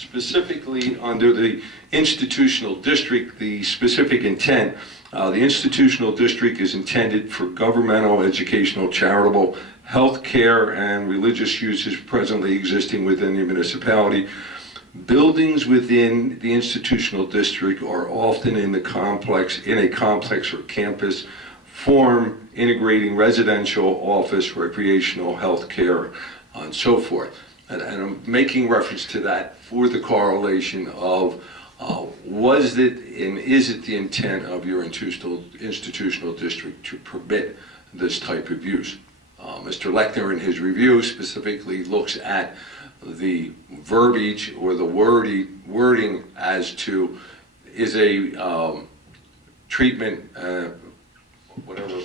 specifically under the institutional district, the specific intent. The institutional district is intended for governmental, educational, charitable, healthcare, and religious uses presently existing within the municipality. Buildings within the institutional district are often in a complex or campus form, integrating residential, office, recreational, healthcare, and so forth. And I'm making reference to that for the correlation of was it and is it the intent of your institutional district to permit this type of use? Mr. Lechner, in his review, specifically looks at the verbiage or the wording as to is a treatment, whatever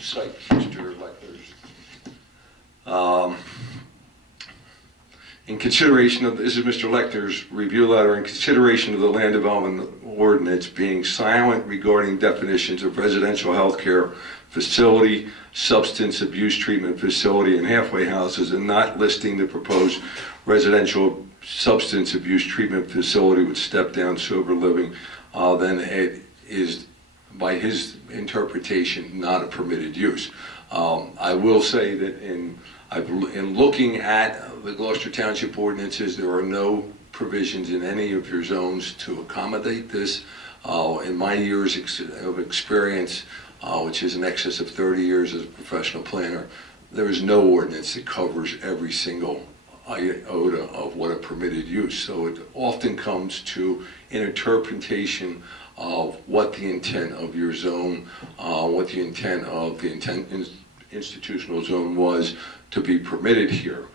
cite Mr. Lechner's. In consideration of, this is Mr. Lechner's review letter, in consideration of the land development ordinance being silent regarding definitions of residential healthcare facility, substance abuse treatment facility, and halfway houses, and not listing the proposed residential substance abuse treatment facility with step-down sober living, then it is, by his interpretation, not a permitted use. I will say that in looking at the Gloucester Township ordinances, there are no provisions in any of your zones to accommodate this. In my years of experience, which is in excess of 30 years as a professional planner, there is no ordinance that covers every single iota of what a permitted use. So it often comes to an interpretation of what the intent of your zone, what the intent of the institutional zone was to be permitted here.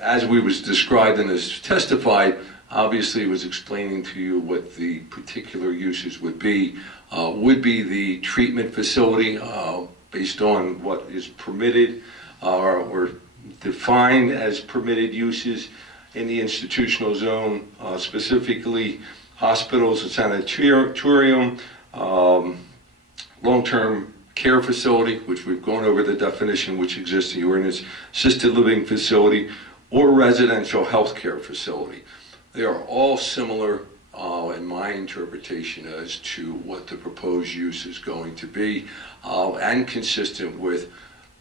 As we was described and as testified, obviously it was explaining to you what the particular uses would be the treatment facility based on what is permitted or defined as permitted uses in the institutional zone, specifically hospitals and sanatorium, long-term care facility, which we've gone over the definition which exists in the ordinance, assisted living facility, or residential health care facility. They are all similar in my interpretation as to what the proposed use is going to be, and consistent with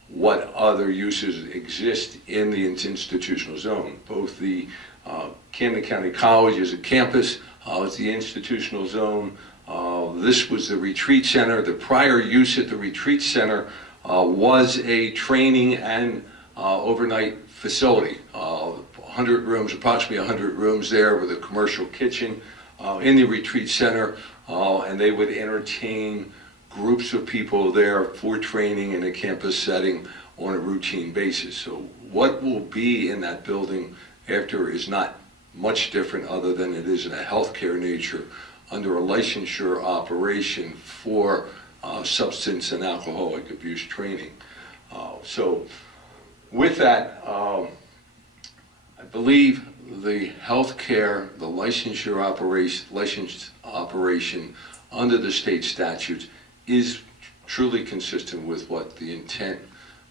what other uses exist in the institutional zone. Both the Camden County College is a campus, it's the institutional zone. This was the retreat center. The prior use at the retreat center was a training and overnight facility. 100 rooms, approximately 100 rooms there with a commercial kitchen in the retreat center, and they would entertain groups of people there for training in a campus setting on a routine basis. So what will be in that building after is not much different other than it is in a healthcare nature under a licensure operation for substance and alcoholic abuse training. So with that, I believe the healthcare, the licensed operation under the state statutes is truly consistent with what the intent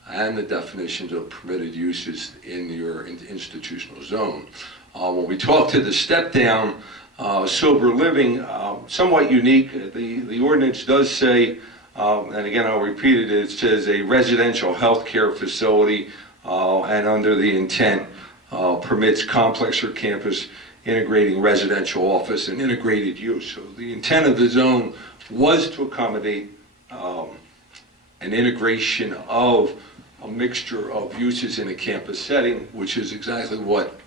and the definitions of permitted uses in your institutional zone. When we talk to the step down, sober living, somewhat unique. The ordinance does say, and again I'll repeat it, it says a residential health care facility, and under the intent permits complex or campus integrating residential, office, and integrated use. So the intent of the zone was to accommodate an integration of a mixture of uses in a campus setting, which is exactly what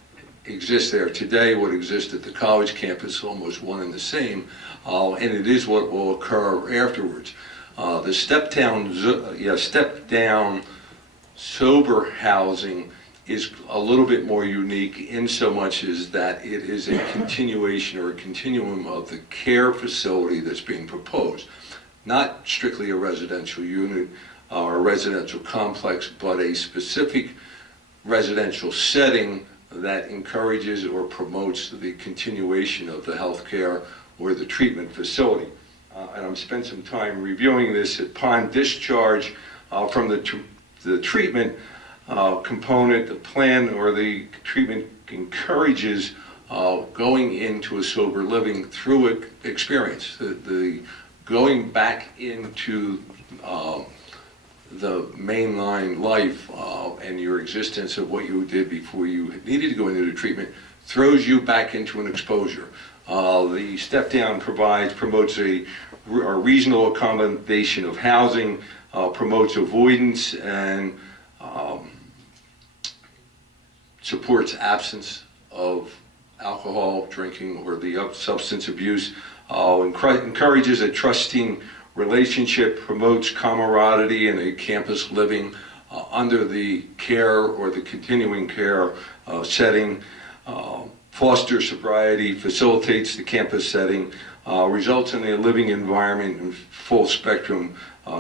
exists there today, what exists at the college campus, almost one and the same, and it is what will occur afterwards. The step down sober housing is a little bit more unique in so much as that it is a continuation or a continuum of the care facility that's being proposed. Not strictly a residential unit or a residential complex, but a specific residential setting that encourages or promotes the continuation of the healthcare or the treatment facility. And I've spent some time reviewing this. Upon discharge from the treatment, component, the plan or the treatment encourages going into a sober living through experience. The going back into the mainline life and your existence of what you did before you needed to go into the treatment throws you back into an exposure. The step down promotes a reasonable accommodation of housing, promotes avoidance, and supports absence of alcohol, drinking, or the substance abuse, encourages a trusting relationship, promotes camaraderie in a campus living under the care or the continuing care setting, fosters sobriety, facilitates the campus setting, results in a living environment and full spectrum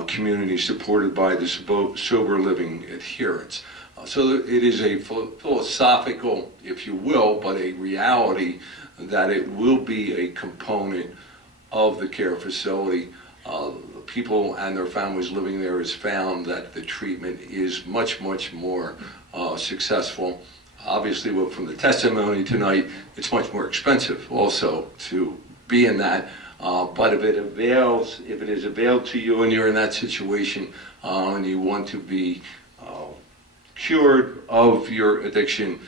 community supported by the sober living adherence. So it is a philosophical, if you will, but a reality that it will be a component of the care facility. People and their families living there has found that the treatment is much, much more successful. Obviously, from the testimony tonight, it's much more expensive also to be in that. But if it is availed to you and you're in that situation and you want to be cured of your addiction,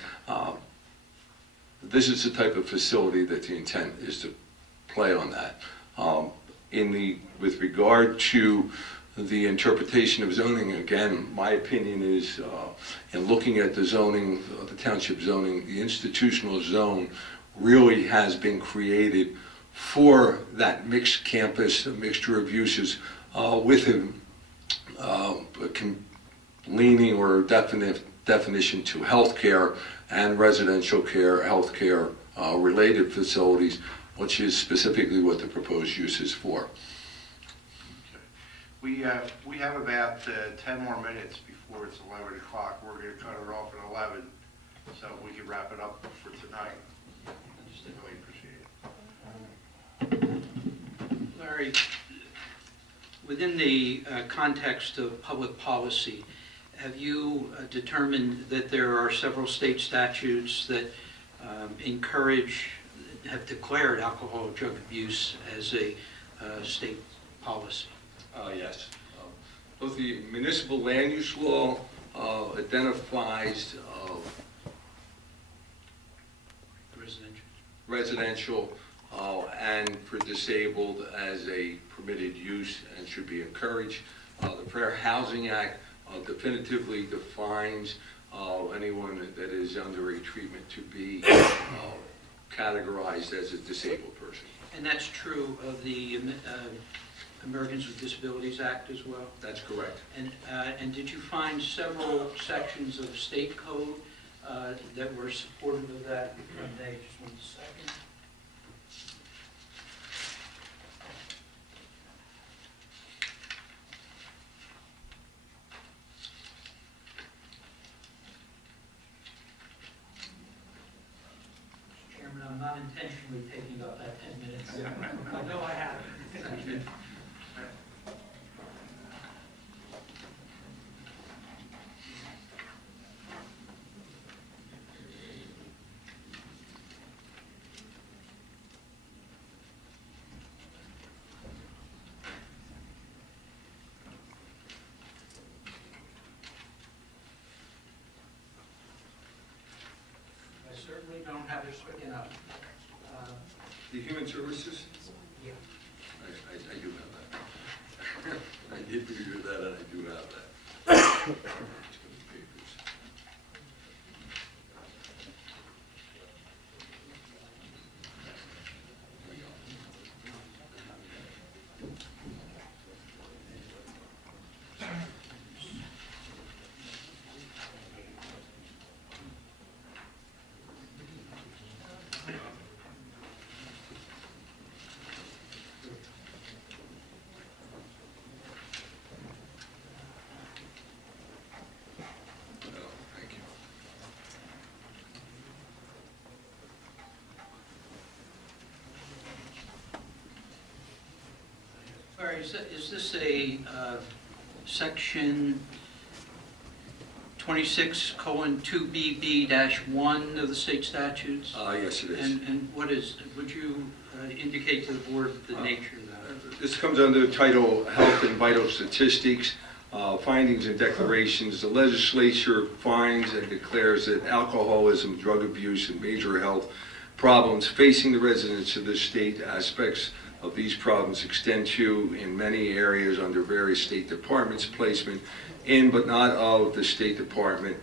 this is the type of facility that the intent is to play on that. With regard to the interpretation of zoning, again, my opinion is, in looking at the zoning, the township zoning, the institutional zone really has been created for that mixed campus, a mixture of uses, with leaning or definition to healthcare and residential care, healthcare related facilities, which is specifically what the proposed use is for. We have about 10 more minutes before it's 11 o'clock. We're going to cut it off at 11, so we can wrap it up for tonight. Just really appreciate it. Larry, within the context of public policy, have you determined that there are several state statutes that have declared alcohol or drug abuse as a state policy? Yes. Both the municipal land use law identifies residential and for disabled as a permitted use and should be encouraged. The Fair Housing Act definitively defines anyone that is under a treatment to be categorized as a disabled person. And that's true of the Americans with Disabilities Act as well? That's correct. And did you find several sections of state code that were supportive of that? Just 1 second. Chairman, I'm not intentionally taking up that 10 minutes. I know I have. Thank you. I certainly don't have it quick enough. The Human Services? Yeah. I do have that. I did figure that and I do have that. Is this a section 26:2BB-1 of the state statutes? Yes, it is. And what is, would you indicate to the board the nature of that? This comes under the title Health and Vital Statistics, Findings and Declarations. The legislature finds and declares that alcoholism, drug abuse, and major health problems facing the residents of the state, aspects of these problems extend to, in many areas under various state departments, placement in but not of the State Department.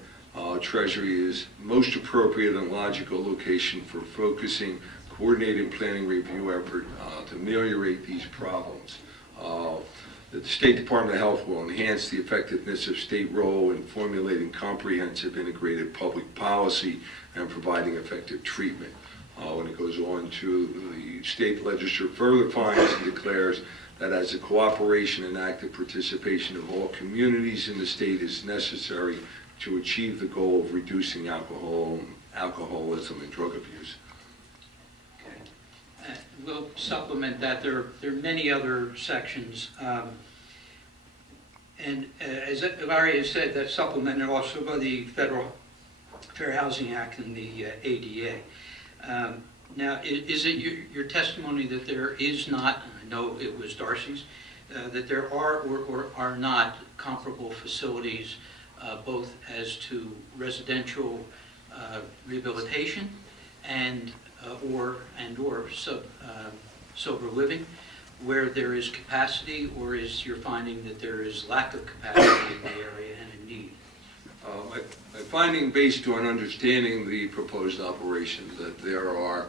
Treasury is most appropriate and logical location for focusing coordinated planning review effort to ameliorate these problems. That the State Department of Health will enhance the effectiveness of state role in formulating comprehensive integrated public policy and providing effective treatment. When it goes on to the state legislature further finds and declares that as the cooperation and active participation of all communities in the state is necessary to achieve the goal of reducing alcoholism and drug abuse. We'll supplement that. There are many other sections. And as Larry has said, that's supplemented also by the Federal Fair Housing Act and the ADA. Now, is it your testimony that there is not, I know it was Darcy's, that there are or are not comparable facilities both as to residential rehabilitation and or sober living, where there is capacity, or is your finding that there is lack of capacity in the area and a need? My finding, based on understanding the proposed operation, that there are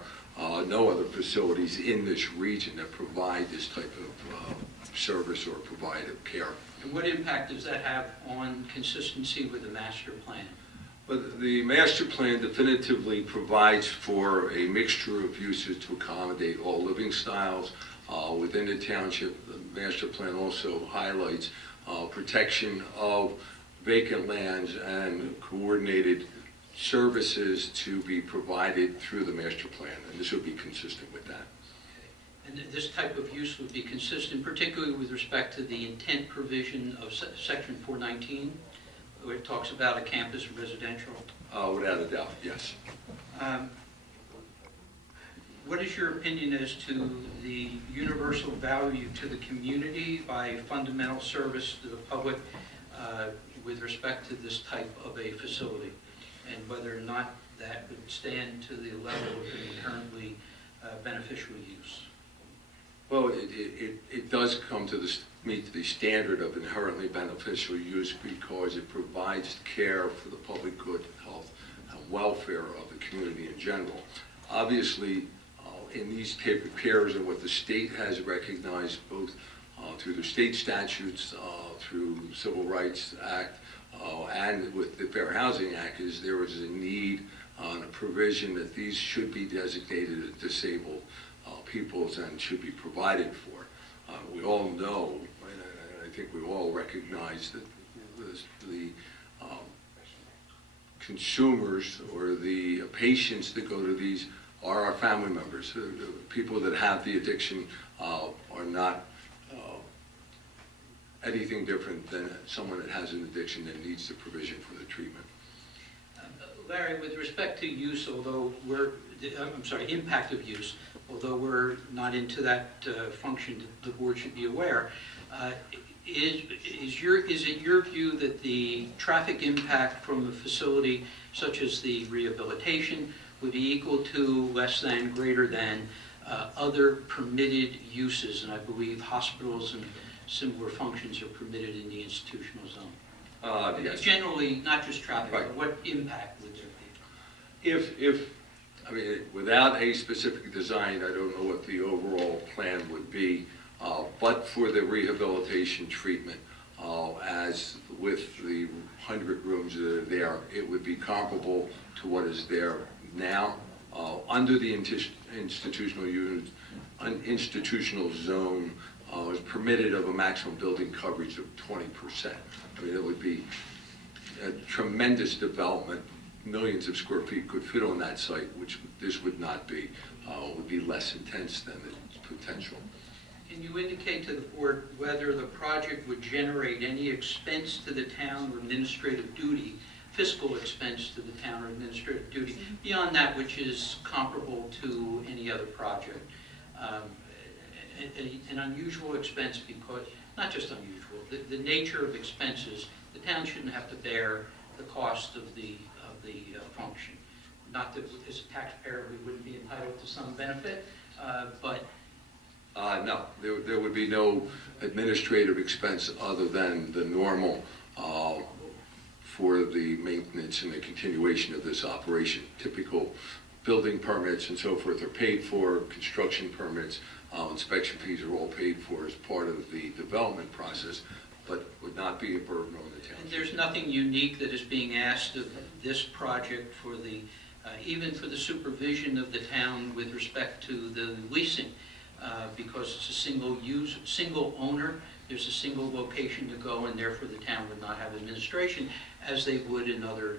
no other facilities in this region that provide this type of service or provide care. And what impact does that have on consistency with the master plan? But the master plan definitively provides for a mixture of uses to accommodate all living styles within the township. The master plan also highlights protection of vacant lands and coordinated services to be provided through the master plan, and this would be consistent with that. And this type of use would be consistent, particularly with respect to the intent provision of section 419, where it talks about a campus residential? Without a doubt, yes. What is your opinion as to the universal value to the community by fundamental service to the public with respect to this type of a facility, and whether or not that would stand to the level of an inherently beneficial use? Well, it does come to meet the standard of inherently beneficial use because it provides care for the public good, health, and welfare of the community in general. Obviously, in these type of cares and what the state has recognized both through the state statutes, through the Civil Rights Act, and with the Fair Housing Act, is there is a need and a provision that these should be designated as disabled peoples and should be provided for. We all know, and I think we all recognize that the consumers or the patients that go to these are our family members. The people that have the addiction are not anything different than someone that has an addiction that needs the provision for the treatment. Larry, with respect to use, although impact of use, although we're not into that function, the board should be aware, is it your view that the traffic impact from a facility such as the rehabilitation would be equal to, less than, greater than other permitted uses? And I believe hospitals and similar functions are permitted in the institutional zone. Yes. Generally, not just traffic, Right. but what impact would there be? I mean, without a specific design, I don't know what the overall plan would be, but for the rehabilitation treatment, as with the 100 rooms that are there, it would be comparable to what is there now. Under the institutional zone, is permitted of a maximum building coverage of 20%. I mean, it would be a tremendous development. Millions of square feet could fit on that site, which this would not be. It would be less intense than the potential. Can you indicate to the board whether the project would generate any expense to the town or administrative duty fiscal expense to the town or administrative duty beyond that which is comparable to any other project. An unusual expense because, not just unusual, the nature of expenses, the town shouldn't have to bear the cost of the function. Not that as a taxpayer we wouldn't be entitled to some benefit, but No, there would be no administrative expense other than the normal for the maintenance and the continuation of this operation. Typical building permits and so forth are paid for, construction permits, inspection fees are all paid for as part of the development process, but would not be a burden on the township. there's nothing unique that is being asked of this project for the, even for the supervision of the town with respect to the leasing, because it's a single owner, there's a single location to go, and therefore the town would not have administration as they would in other,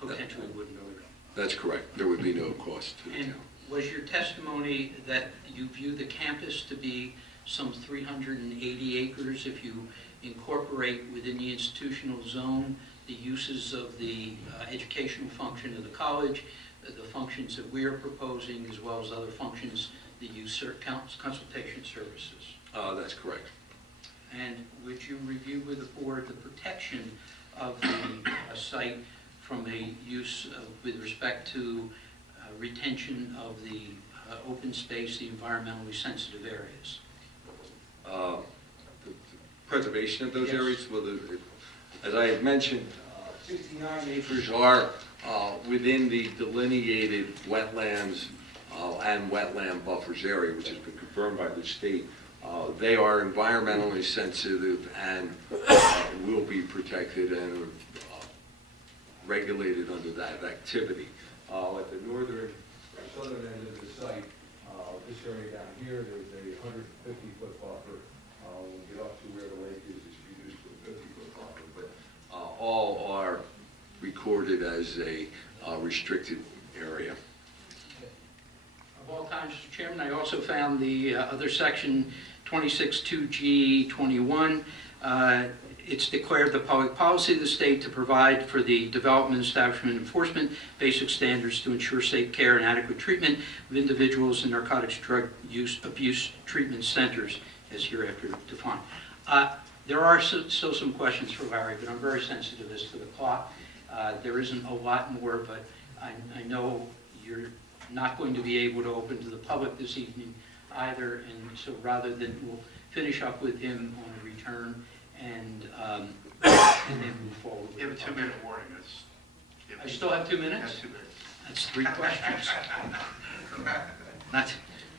potentially would in other. That's correct. There would be no cost to the And town. was your testimony that you view the campus to be some 380 acres if you incorporate within the institutional zone the uses of the educational function of the college, the functions that we are proposing, as well as other functions that use consultation services? That's correct. And would you review with the board the protection of the site from a use with respect to retention of the open space, the environmentally sensitive areas? The preservation of those Yes. areas, well, as I had mentioned, 69 acres are within the delineated wetlands and wetland buffers area, which has been confirmed by the state. They are environmentally sensitive and will be protected and regulated under that activity. At the northern or southern end of the site, this area down here, there's a 150-foot buffer. When we get up to where the lake is, it's reduced to a 50-foot buffer, but all are recorded as a restricted area. Of all times, Mr. Chairman, I also found the other section, 26.2G21. It's declared the public policy of the state to provide for the development, establishment, and enforcement basic standards to ensure safe care and adequate treatment of individuals in narcotics drug abuse treatment centers, as hereafter defined. There are still some questions for Larry, but I'm very sensitive as to the clock. There isn't a lot more, but I know you're not going to be able to open to the public this evening either, and so rather than, we'll finish up with him on a return and then move forward. You have a 2-minute warning. I still have 2 minutes? Have 2 minutes. That's 3 questions.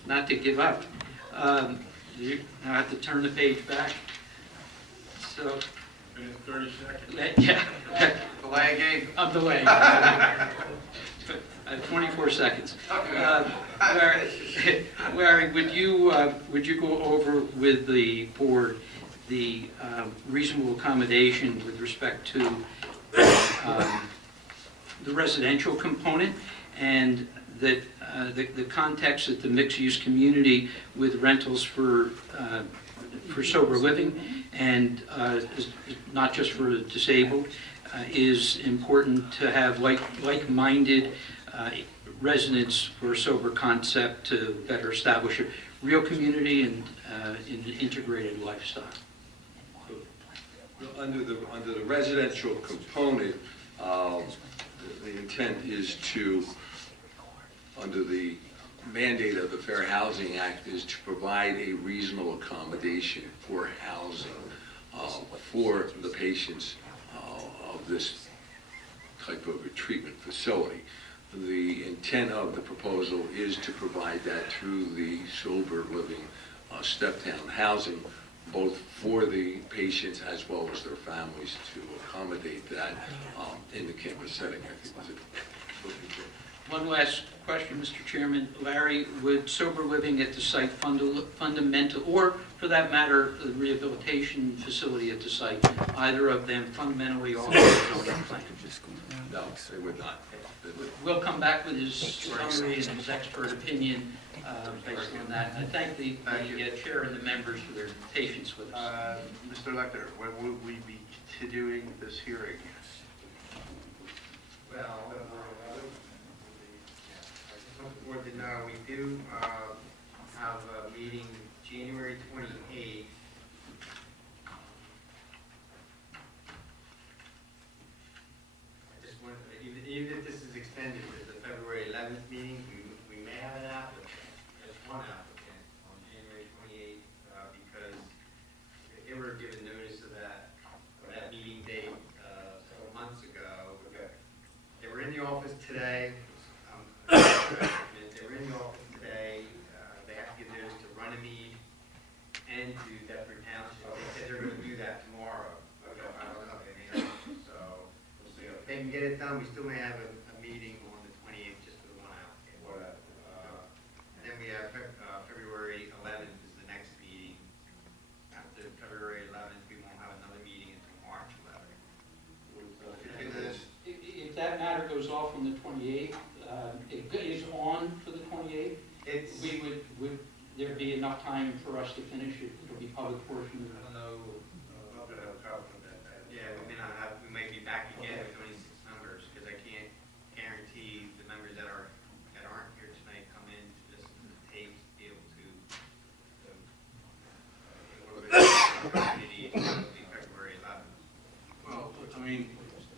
Not to give up. I have to turn the page back. So, 30 seconds. yeah, Delay game. I'm delaying. 24 seconds. Larry, would you go over with the board the reasonable accommodation with respect to the residential component, and that the context that the mixed-use community with rentals for sober living and not just for disabled is important to have like-minded residents for a sober concept to better establish a real community and an integrated lifestyle. Under the residential component, the intent is to, under the mandate of the Fair Housing Act, is to provide a reasonable accommodation for housing for the patients of this type of a treatment facility. The intent of the proposal is to provide that through the sober living step-down housing, both for the patients as well as their families, to accommodate that in the campus setting. I think was it. One last question, Mr. Chairman. Larry, would sober living at the site fundamental, or for that matter, the rehabilitation facility at the site, either of them fundamentally alter the zoning plan? No, they would not. We'll come back with his summary and his expert opinion based on that. I thank the chair and the members for their patience with us. Mr. Lecter, when will we be continuing this hearing? Well, I just want the board to know, we do have a meeting January 28th. I just want, even if this is extended to the February 11th meeting, we may have an applicant, just one applicant, on January 28th, because they were given notice of that meeting date several months ago. They were in the office today. They were in the office today. They have to give notice to Runnymede and to Deptford Township. They said they're going to do that tomorrow. I don't know. So we'll see. If they can get it done, we still may have a meeting on the 28th just for the one applicant. And then we have February 11th is the next meeting. After February 11th, we won't have another meeting until March 11th. If that matter goes off on the 28th, it is on for the 28th, would there be enough time for us to finish it? It'll be public portion. I don't know. Yeah, we may not have, we may be back again with 26 members, because I can't guarantee the members that aren't here tonight come in to listen to the tapes, be able to, February 11th. Well, I mean,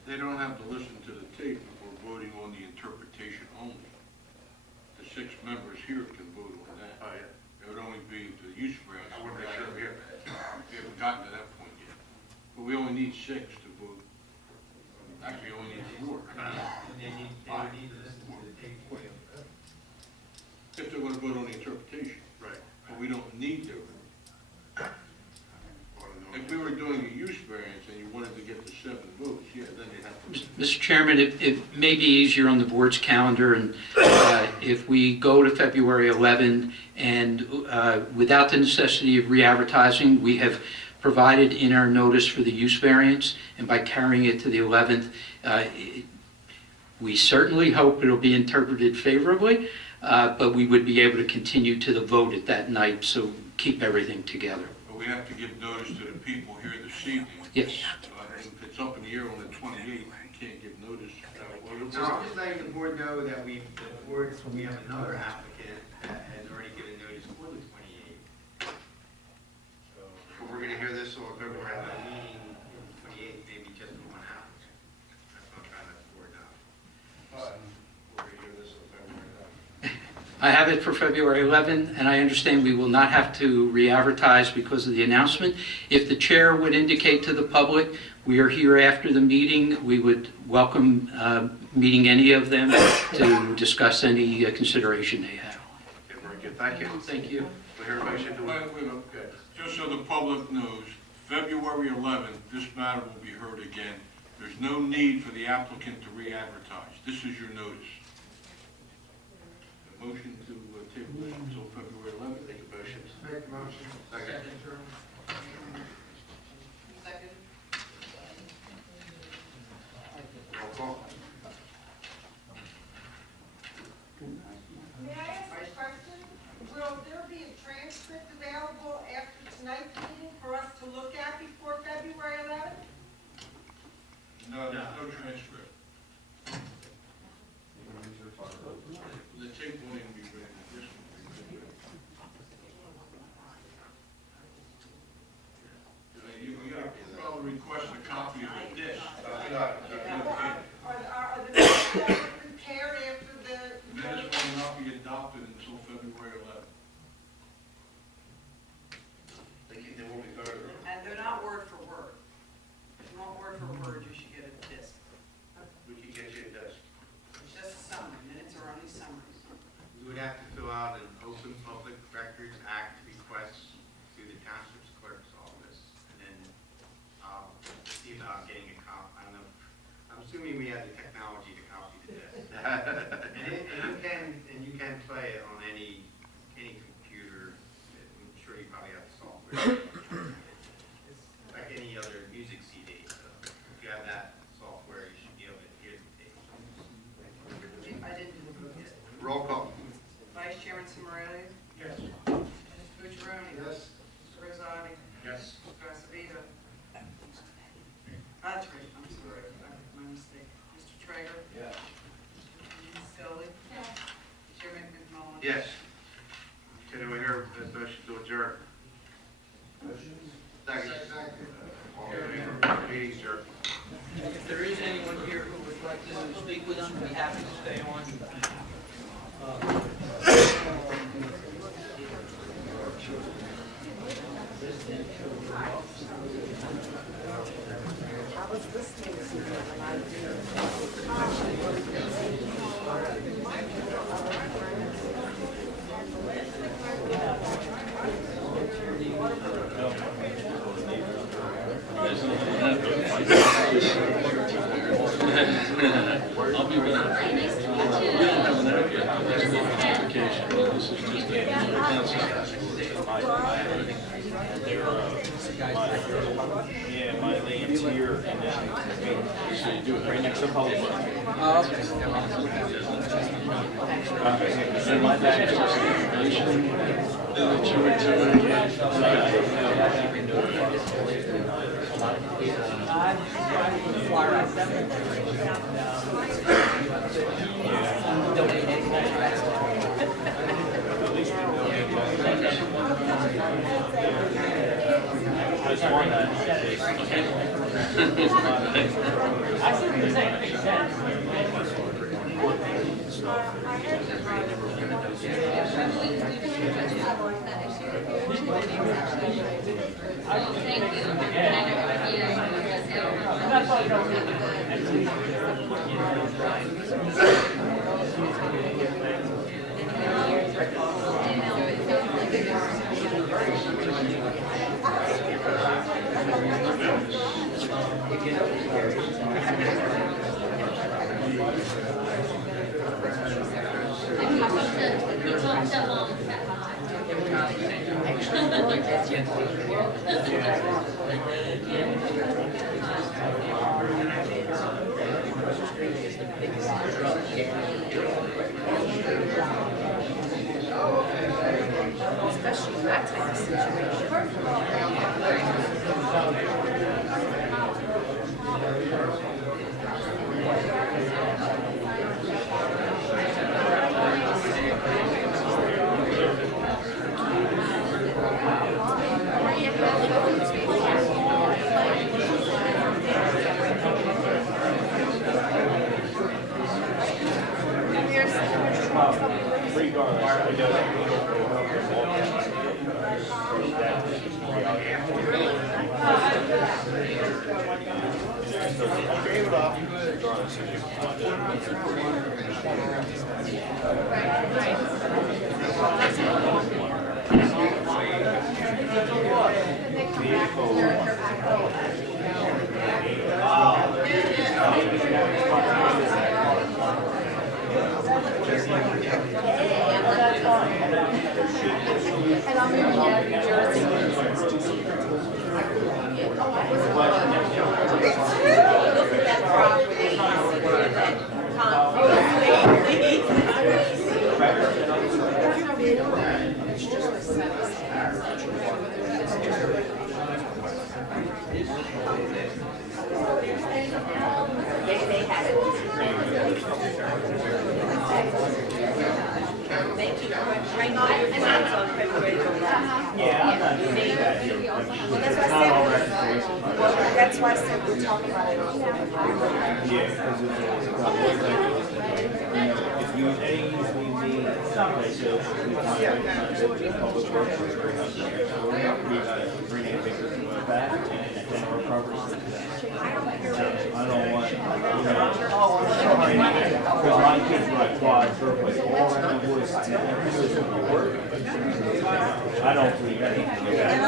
they don't have to listen to the tape if we're voting on the interpretation only. The 6 members here can vote on that. Oh, yeah. It would only be the use variance. I want to make sure we have We haven't gotten to that point yet. But we only need 6 to vote. Actually, we only need 4. They need to listen to the tape. If they're going to vote on the interpretation. Right. But we don't need to. If we were doing a use variance and you wanted to get the 7 votes, yeah, then you'd have to. Mr. Chairman, it may be easier on the board's calendar, and if we go to February 11 and without the necessity of re-advertising, we have provided in our notice for the use variance, and by carrying it to the 11th, we certainly hope it'll be interpreted favorably, but we would be able to continue to the vote at that night, so keep everything together. But we have to give notice to the people here this evening. Yes. If it's up in the air on the 28th, we can't give notice. No, I'm just letting the board know that we have another applicant that has already given notice for the 28th. So, But we're gonna hear this on we're February gonna have 11th. a meeting on the 28th, maybe just for one applicant. That's what I'm trying to let the board know. We're gonna hear this on February 11th. I have it for February 11, and I understand we will not have to re-advertise because of the announcement. If the chair would indicate to the public, we are here after the meeting, we would welcome meeting any of them to discuss any consideration they have. Okay, very good, thank you. Thank you. We hear a motion to. Wait, just so the public knows, February 11th, this matter will be heard again. There's no need for the applicant to re-advertise. This is your notice. A motion to table this until February 11th. Make a motion. Make the motion. Second. Roll call. May I ask a question? Will there be a transcript available after tonight's meeting for us to look at before February 11th? No, there's no transcript. The tape won't even be ready. This one will be ready. You got to probably request a copy of this. Are the minutes that were prepared after the... Minutes will not be adopted until February 11th. They won't be voted on. And they're not word for word. If you want word for word, you should get a disc. We can get you this. It's just a summary, minutes are only summaries. You would have to fill out an Open Public Records Act request to the Township's Clerk's Office, and then see about getting a copy. I don't know, I'm assuming we have the technology to copy the disc. And you can play it on any computer. I'm sure you probably have the software. It's like any other music CD, so if you have that software, you should be able to hear the tape. I didn't do the book yet. Roll call. Vice Chairman Cimarelli? Yes. Mr. Bucciaroni? Yes. Mr. Rosati? Yes. Mr. Acevedo? That's right, I'm sorry, my mistake. Mr. Traeger? Yes. Yes. Can we hear a motion to adjourn? Second. All in favor? Meeting adjourned. If there is anyone here who would like to speak with us, we'd be happy to stay on. I'll be back. We don't have an applicant, this is not an application, this is just a Yeah, my land's here, and then, so you do it right next to public. and my back is That you would I just want that. I see what you're saying, makes sense. Especially in that type of situation. And I'm moving out of New Jersey. Look at that property. They had it. Thank you. Right now, it's on February 11th. Yeah, I'm not doing that here. Well, that's why I said we're talking about it. Yeah, because if you, usually me, myself, public works, we gotta bring in bigger back and then our property. I don't want, because my kids ride quads, like all around the woods. I don't believe anything.